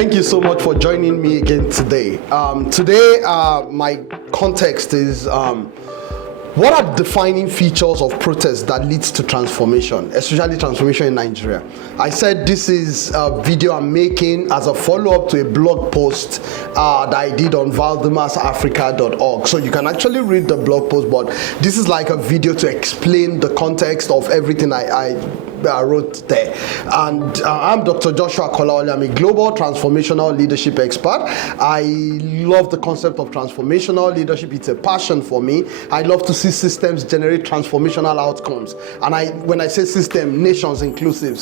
Thank you so much for joining me again today. My context is what are defining features of protest that leads to transformation, especially transformation in Nigeria? I said this is a video I'm making as a follow-up to a blog post that I did on valdymasafrica.org. So you can actually read the blog post, but this is like a video to explain the context of everything I wrote there. And I'm Dr. Joshua Kolawole. I'm a global transformational leadership expert. I love the concept of transformational leadership. It's a passion for me. I love to see systems generate transformational outcomes. And when I say system, nations inclusive.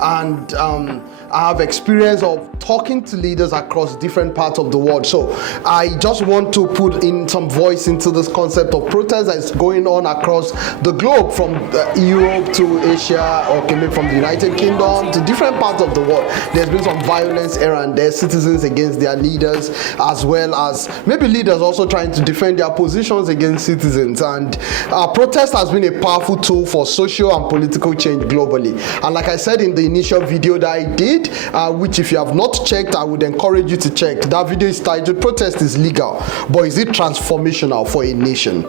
I have experience of talking to leaders across different parts of the world. So I just want to put in some voice into this concept of protest that's going on across the globe, from Europe to Asia, or maybe from the United Kingdom to different parts of the world. There's been some violence here and there, citizens against their leaders, as well as maybe leaders also trying to defend their positions against citizens. And protest has been a powerful tool for social and political change globally. And like I said in the initial video that I did, which if you have not checked, I would encourage you to check. That video is titled "Protest is Legal, but is it transformational for a nation?"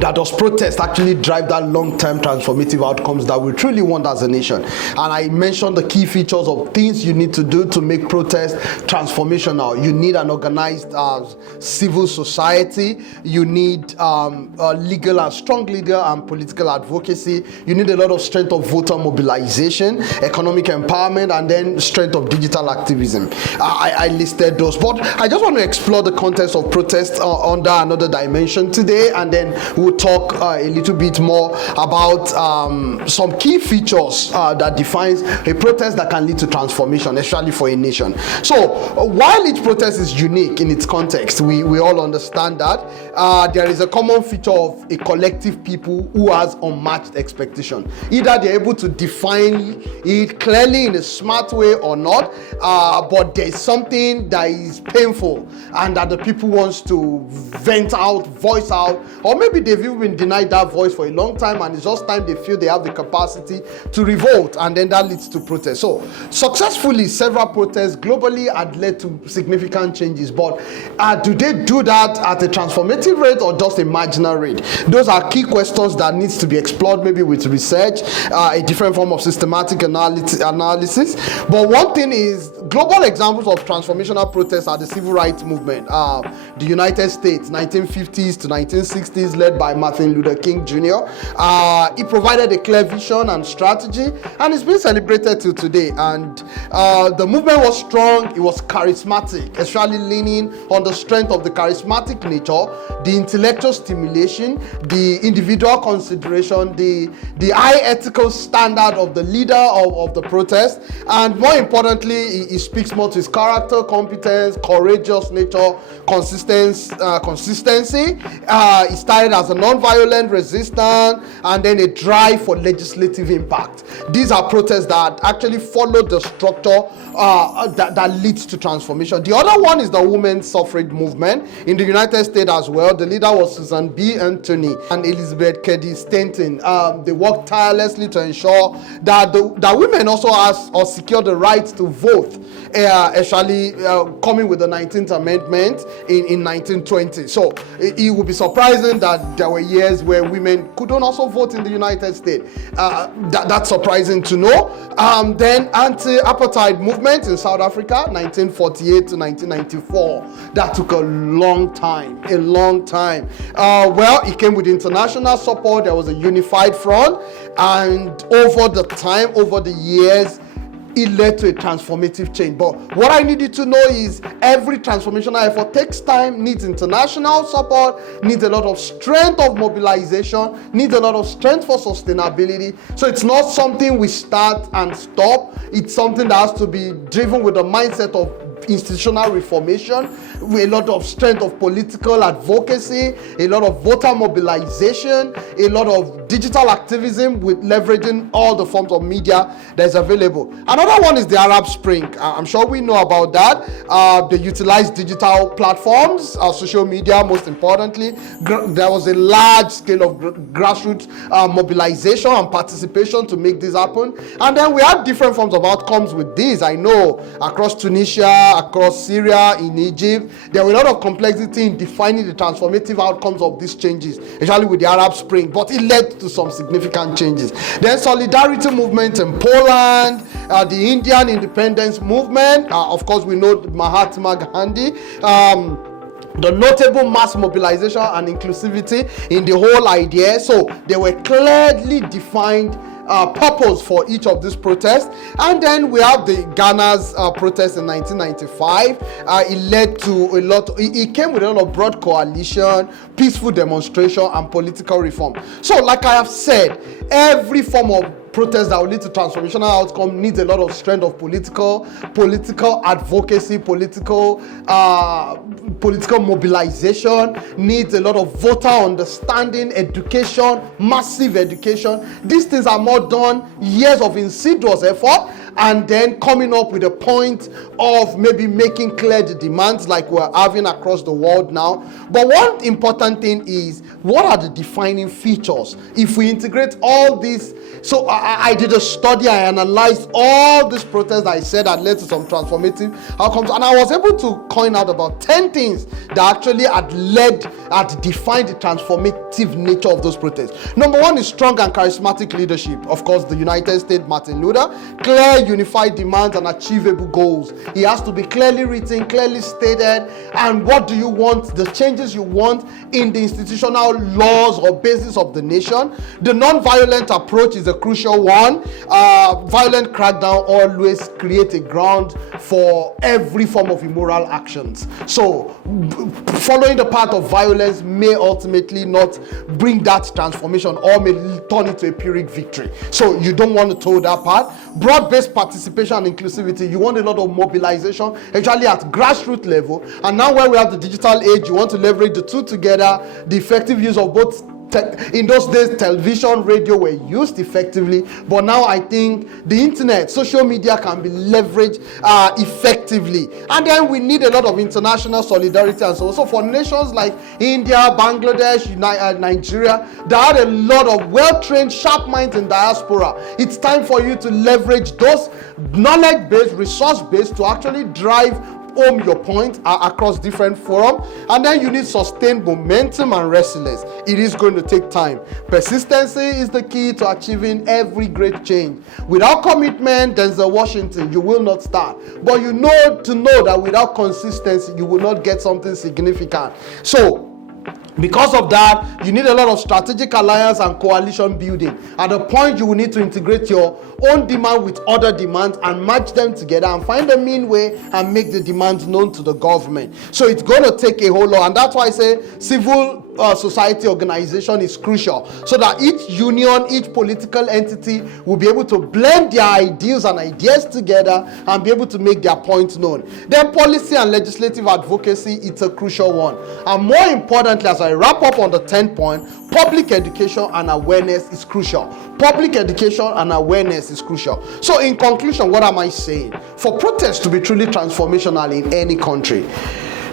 That does protest actually drive that long-term transformative outcomes that we truly want as a nation? And I mentioned the key features of things you need to do to make protest transformational. You need an organized civil society. You need strong legal and political advocacy. You need a lot of strength of voter mobilization, economic empowerment, and then strength of digital activism. I listed those, but I just want to explore the context of protest under another dimension today, and then we'll talk a little bit more about some key features that defines a protest that can lead to transformation, especially for a nation. So while each protest is unique in its context, we all understand that there is a common feature of a collective people who has unmatched expectation. Either they're able to define it clearly in a smart way or not, but there's something that is painful and that the people wants to vent out, voice out, or maybe they've even been denied that voice for a long time, and it's just time they feel they have the capacity to revolt, and then that leads to protest. So successfully, several protests globally had led to significant changes, but do they do that at a transformative rate or just a marginal rate? Those are key questions that needs to be explored, maybe with research, a different form of systematic analysis. But one thing is, global examples of transformational protests are the civil rights movement. The United States, 1950s to 1960s, led by Martin Luther King Jr. He provided a clear vision and strategy, and it's been celebrated till today. And the movement was strong, it was charismatic, especially leaning on the strength of the charismatic nature, the intellectual stimulation, the individual consideration, the high ethical standard of the leader of the protest, and more importantly, he speaks more to his character, competence, courageous nature, consistency. He started as a non-violent resistance, and then a drive for legislative impact. These are protests that actually follow the structure that leads to transformation. The other one is the women's suffrage movement in the United States as well. The leader was Susan B. Anthony and Elizabeth Cady Stanton. They worked tirelessly to ensure that women also secure the right to vote, actually coming with the 19th Amendment in 1920. So it would be surprising that there were years where women couldn't also vote in the United States. That's surprising to know. Then anti-apartheid movement in South Africa, 1948 to 1994. That took a long time. It came with international support. There was a unified front, and over the years, it led to a transformative change. But what I need you to know is every transformational effort takes time, needs international support, needs a lot of strength of mobilization, needs a lot of strength for sustainability. So it's not something we start and stop. It's something that has to be driven with the mindset of institutional reformation, a lot of strength of political advocacy, a lot of voter mobilization, a lot of digital activism with leveraging all the forms of media that is available. Another one is the Arab Spring. I'm sure we know about that. They utilized digital platforms, social media most importantly. There was a large scale of grassroots mobilization and participation to make this happen. And then we had different forms of outcomes with this. I know across Tunisia, across Syria, in Egypt, there were a lot of complexity in defining the transformative outcomes of these changes, especially with the Arab Spring, but it led to some significant changes. Then solidarity movement in Poland, the Indian independence movement, of course we know Mahatma Gandhi, the notable mass mobilization and inclusivity in the whole idea. So there were clearly defined purpose for each of these protests. And then we have the Ghana's protest in 1995. It led to a lot, it came with a lot of broad coalition, peaceful demonstration, and political reform. So like I have said, every form of protest that will lead to transformational outcome needs a lot of strength of political advocacy, political mobilization, needs a lot of voter understanding, education, massive education. These things are more done years of insidious effort and then coming up with a point of maybe making clear the demands like we're having across the world now. But one important thing is, what are the defining features? If we integrate all these, so I did a study, I analyzed all these protests that I said that led to some transformative outcomes, and I was able to coin out about 10 things that actually had defined the transformative nature of those protests. Number one is strong and charismatic leadership. Of course, the United States, Martin Luther, clear, unified demands and achievable goals. It has to be clearly written, clearly stated, and what do you want, the changes you want in the institutional laws or basis of the nation. The non-violent approach is a crucial one. Violent crackdown always create a ground for every form of immoral actions. So following the path of violence may ultimately not bring that transformation or may turn it to a Pyrrhic victory. So you don't want to toe that path. Broad-based participation and inclusivity, you want a lot of mobilization, actually at grassroots level. And now when we have the digital age, you want to leverage the two together, the effective use of both. In those days, television, radio were used effectively, but now I think the internet, social media can be leveraged effectively. And then we need a lot of international solidarity and so on. So for nations like India, Bangladesh, Nigeria, that had a lot of well-trained, sharp minds in diaspora. It's time for you to leverage those knowledge-based, resource-based to actually drive home your point across different forums. And then you need sustained momentum and resilience. It is going to take time. Persistency is the key to achieving every great change. Without commitment, Denzel Washington, you will not start. But you know that without consistency, you will not get something significant. So because of that, you need a lot of strategic alliance and coalition building. At a point, you will need to integrate your own demand with other demands and match them together and find a mean way and make the demands known to the government. So it's going to take a whole lot, and that's why I say civil society organization is crucial, so that each union, each political entity will be able to blend their ideals and ideas together and be able to make their points known. Then policy and legislative advocacy, it's a crucial one. And more importantly, as I wrap up on the 10th point, public education and awareness is crucial. Public education and awareness is crucial. So in conclusion, what am I saying? For protests to be truly transformational in any country,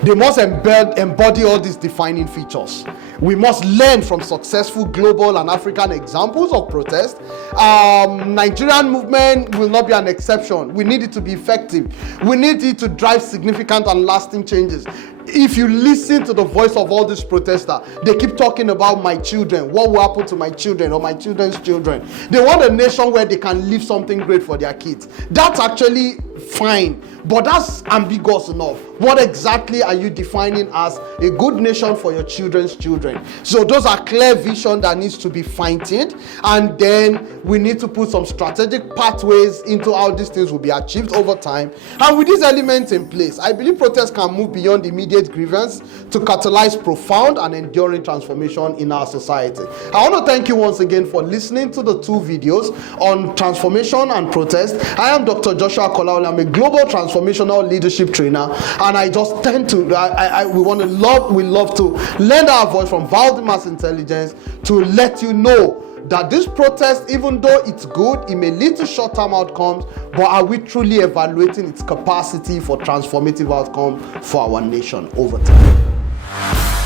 they must embody all these defining features. We must learn from successful global and African examples of protest. Nigerian movement will not be an exception. We need it to be effective. We need it to drive significant and lasting changes. If you listen to the voice of all these protesters, they keep talking about my children, what will happen to my children or my children's children. They want a nation where they can leave something great for their kids. That's actually fine, but that's ambiguous enough. What exactly are you defining as a good nation for your children's children? So those are clear vision that needs to be fine-tuned, and then we need to put some strategic pathways into how these things will be achieved over time. And with these elements in place, I believe protests can move beyond immediate grievance to catalyze profound and enduring transformation in our society. I want to thank you once again for listening to the two videos on transformation and protest. I am Dr. Joshua Kolawole. I'm a global transformational leadership trainer, and I just tend to, we love to lend our voice from Valdymas Intelligence to let you know that this protest, even though it's good, it may lead to short-term outcomes, but are we truly evaluating its capacity for transformative outcomes for our nation over time?